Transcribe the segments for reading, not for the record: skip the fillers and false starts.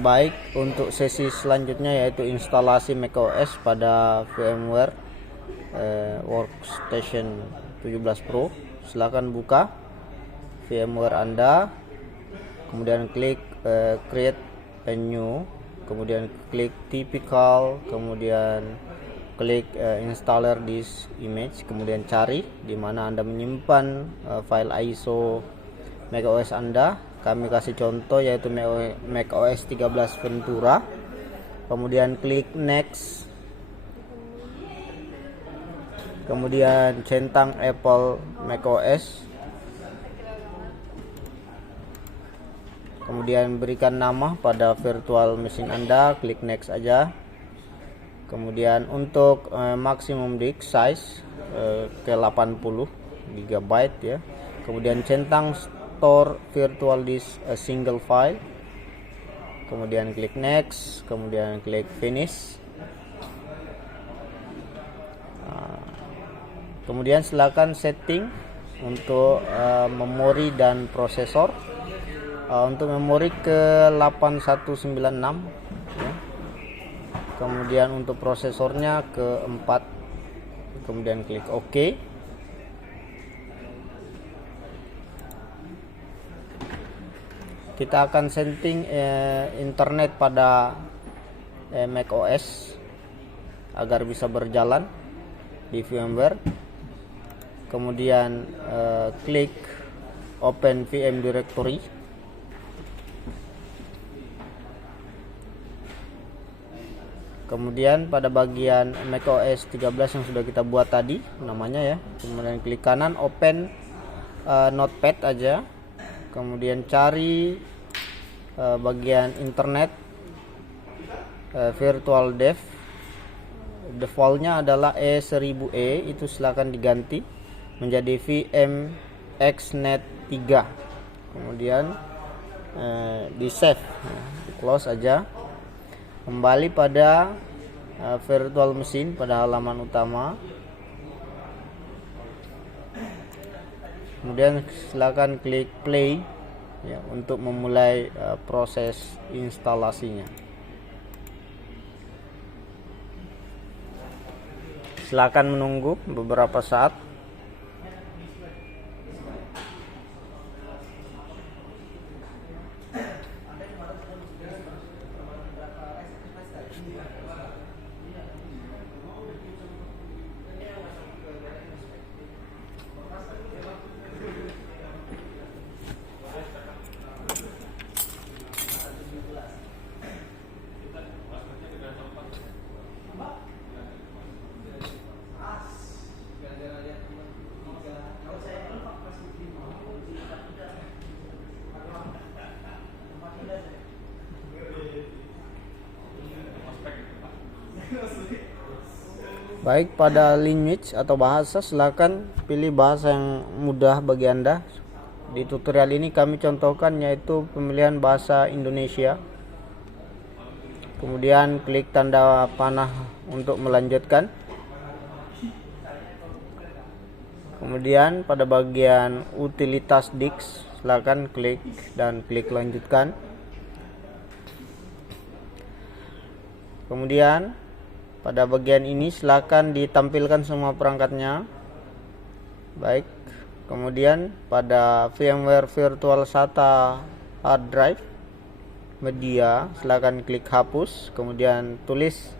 Baik, untuk sesi selanjutnya yaitu instalasi macOS pada VMware Workstation 17 Pro. Silakan buka VMware Anda, kemudian klik create a new, kemudian klik typical, kemudian klik installer this image, kemudian cari di mana Anda menyimpan file ISO macOS Anda. Kami kasih contoh yaitu macOS 13 Ventura. Kemudian klik next, kemudian centang Apple macOS, kemudian berikan nama pada virtual machine Anda, klik next aja. Kemudian untuk maximum disk size ke 80 GB ya. Kemudian centang store virtual disk a single file, kemudian klik next, kemudian klik finish. Kemudian silakan setting untuk memori dan prosesor. Untuk memori ke 8196 ya. Kemudian untuk prosesornya ke 4, kemudian klik OK. Kita akan setting internet pada macOS agar bisa berjalan di VMware. Kemudian klik Open VM Directory. Kemudian pada bagian macOS 13 yang sudah kita buat tadi namanya ya. Kemudian klik kanan Open Notepad aja. Kemudian cari bagian internet virtual defaultnya adalah E1000E, itu silakan diganti menjadi VMXNet 3. Kemudian di save, di close aja. Kembali pada virtual machine pada halaman utama. Kemudian silakan klik play ya, untuk memulai proses instalasinya. Silakan menunggu beberapa saat. Baik, pada language atau bahasa silakan pilih bahasa yang mudah bagi Anda. Di tutorial ini kami contohkan yaitu pemilihan bahasa Indonesia. Kemudian klik tanda panah untuk melanjutkan. Kemudian pada bagian utilitas disk silakan klik dan klik lanjutkan. Kemudian pada bagian ini silakan ditampilkan semua perangkatnya. Baik. Kemudian pada VMware Virtual SATA hard drive media silakan klik hapus, kemudian tulis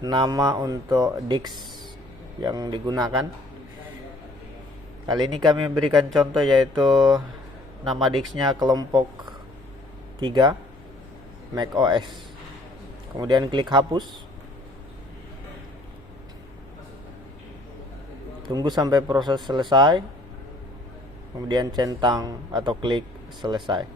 nama untuk disk yang digunakan. Kali ini kami berikan contoh yaitu nama disknya kelompok 3 macOS. Kemudian klik hapus. Tunggu sampai proses selesai. Kemudian centang atau klik selesai.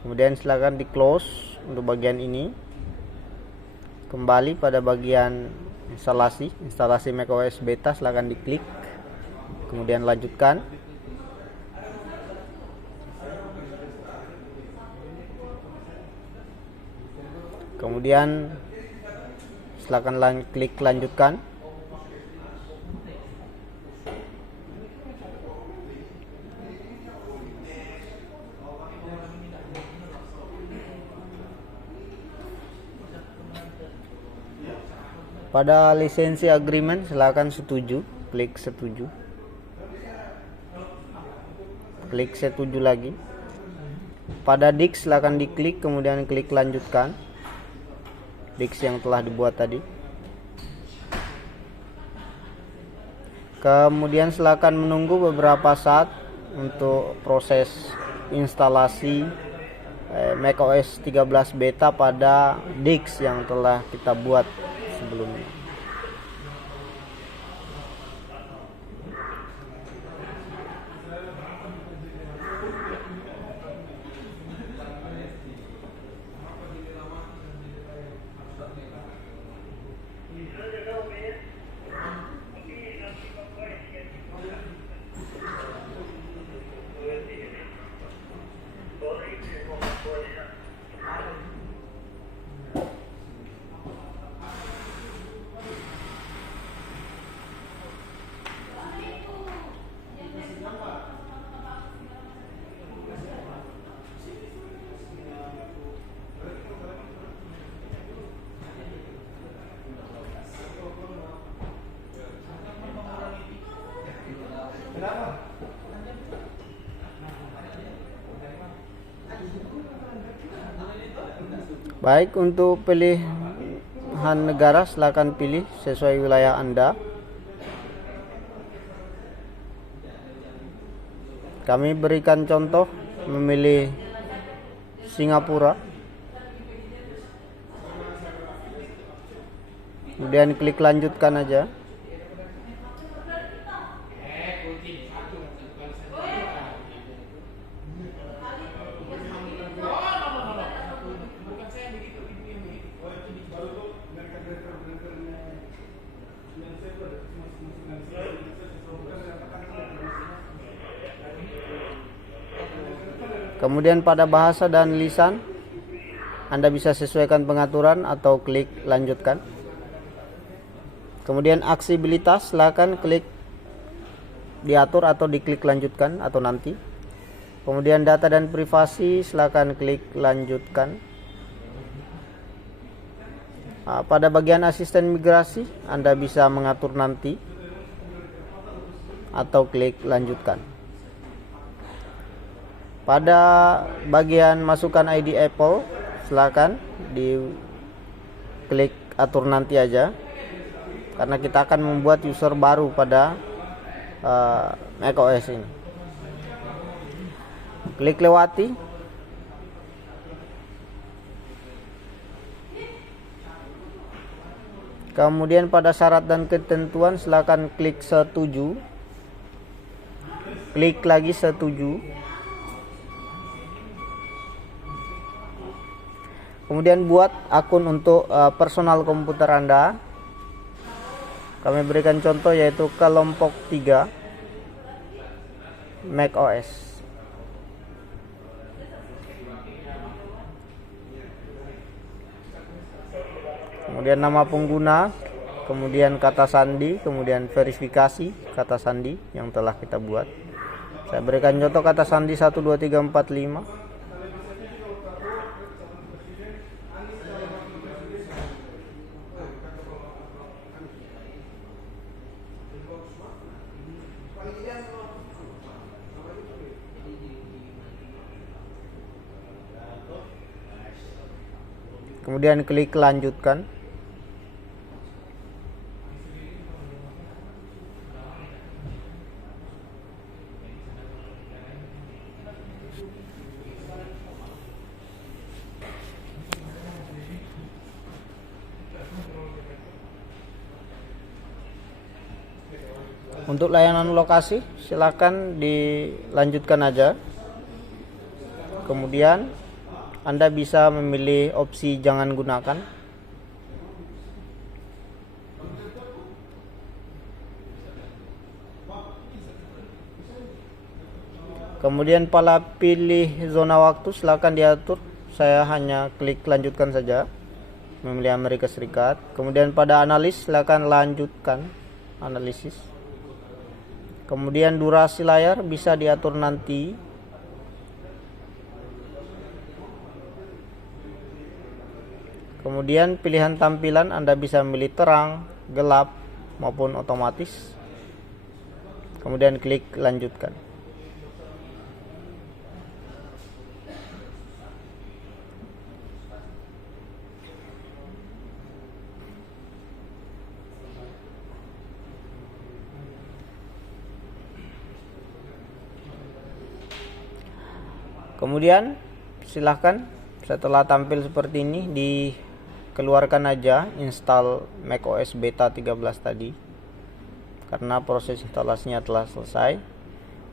Kemudian silakan di close untuk bagian ini. Kembali pada bagian instalasi macOS beta silakan diklik. Kemudian lanjutkan. Kemudian silakan klik lanjutkan. Pada lisensi agreement silakan setuju, klik setuju. Klik setuju lagi. Pada DIX silakan diklik, kemudian klik lanjutkan. DIX yang telah dibuat tadi. Kemudian silakan menunggu beberapa saat untuk proses instalasi macOS 13 beta pada DIX yang telah kita buat sebelumnya. Baik, untuk pilihan negara silakan pilih sesuai wilayah Anda. Kami berikan contoh memilih Singapura. Kemudian klik lanjutkan aja. Kemudian pada bahasa dan lisan Anda bisa sesuaikan pengaturan atau klik lanjutkan. Kemudian aksibilitas silakan klik diatur atau diklik lanjutkan atau nanti. Kemudian data dan privasi silakan klik lanjutkan. Pada bagian asisten migrasi Anda bisa mengatur nanti atau klik lanjutkan. Pada bagian masukkan ID Apple silakan diklik atur nanti aja, karena kita akan membuat user baru pada macOS ini. Klik lewati. Kemudian pada syarat dan ketentuan silakan klik setuju. Klik lagi setuju. Kemudian buat akun untuk personal komputer Anda. Kami berikan contoh yaitu kelompok 3 macOS. Kemudian nama pengguna, kemudian kata sandi, kemudian verifikasi kata sandi yang telah kita buat. Saya berikan contoh kata sandi 1 2 3 4 5. Kemudian klik lanjutkan. Untuk layanan lokasi silakan dilanjutkan aja. Kemudian Anda bisa memilih opsi jangan gunakan. Kemudian pada pilih zona waktu silakan diatur. Saya hanya klik lanjutkan saja, memilih Amerika Serikat. Kemudian pada analis silakan lanjutkan analisis. Kemudian durasi layar bisa diatur nanti. Kemudian pilihan tampilan Anda bisa memilih terang, gelap, maupun otomatis. Kemudian klik lanjutkan. Kemudian silahkan setelah tampil seperti ini dikeluarkan aja install macOS beta 13 tadi, karena proses instalasinya telah selesai.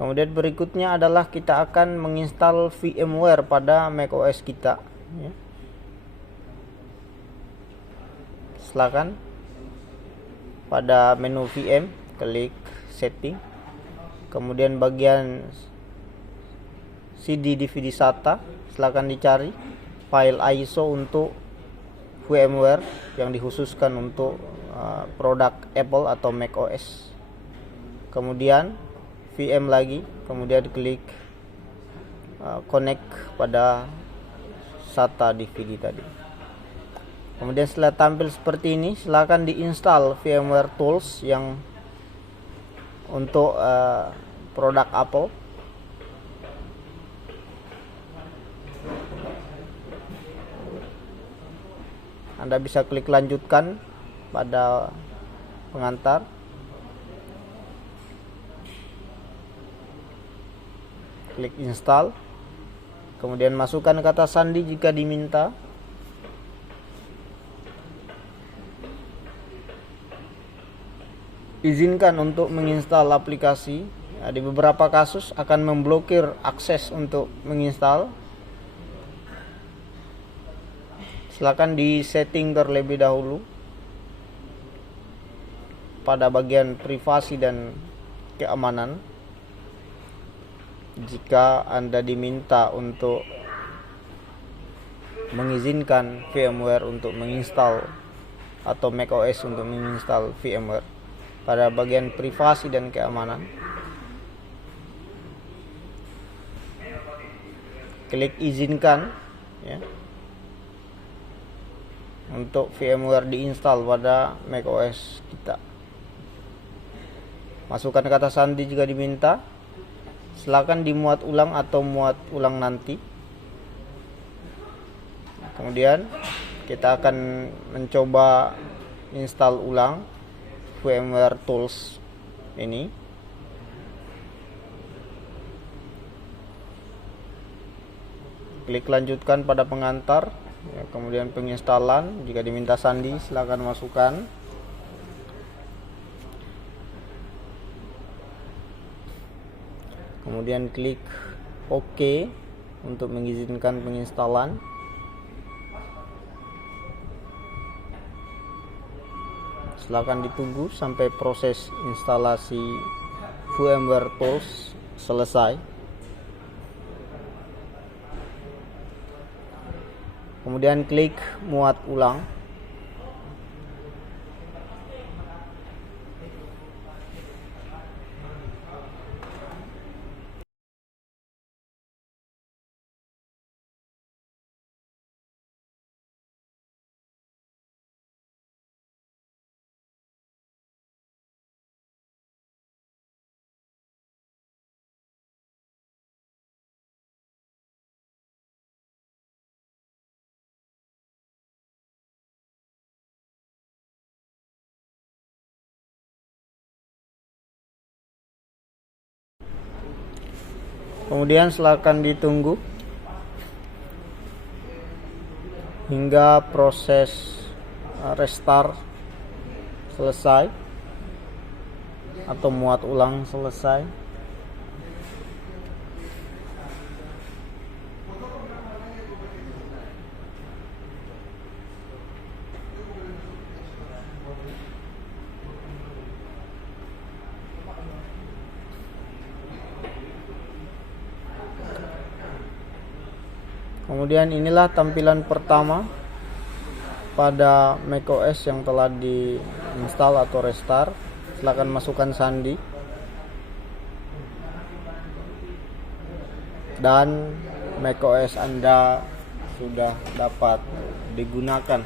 Kemudian berikutnya adalah kita akan menginstal VMware pada macOS kita, ya. Silakan pada menu VM klik setting, kemudian bagian CD DVD SATA silakan dicari file ISO untuk VMware yang dikhususkan untuk produk Apple atau macOS. Kemudian VM lagi, kemudian klik connect pada SATA DVD tadi. Kemudian setelah tampil seperti ini, silakan diinstal VMware Tools yang untuk produk Apple. Anda bisa klik lanjutkan pada pengantar. Klik install. Kemudian masukkan kata sandi jika diminta. Izinkan untuk menginstal aplikasi. Di beberapa kasus akan memblokir akses untuk menginstal. Silakan di setting terlebih dahulu pada bagian privasi dan keamanan. Jika Anda diminta untuk mengizinkan VMware untuk menginstal atau macOS untuk menginstal VMware, pada bagian privasi dan keamanan klik izinkan, ya, untuk VMware diinstal pada macOS kita. Masukkan kata sandi jika diminta. Silakan dimuat ulang atau muat ulang nanti. Kemudian kita akan mencoba install ulang VMware Tools ini. Klik lanjutkan pada pengantar. Ya, kemudian penginstalan, jika diminta sandi silakan masukkan. Kemudian klik OK untuk mengizinkan penginstalan. Silakan ditunggu sampai proses instalasi VMware Tools selesai. Kemudian klik muat ulang. Kemudian silakan ditunggu hingga proses restart selesai atau muat ulang selesai. Kemudian inilah tampilan pertama pada macOS yang telah diinstal atau restart. Silakan masukkan sandi dan macOS Anda sudah dapat digunakan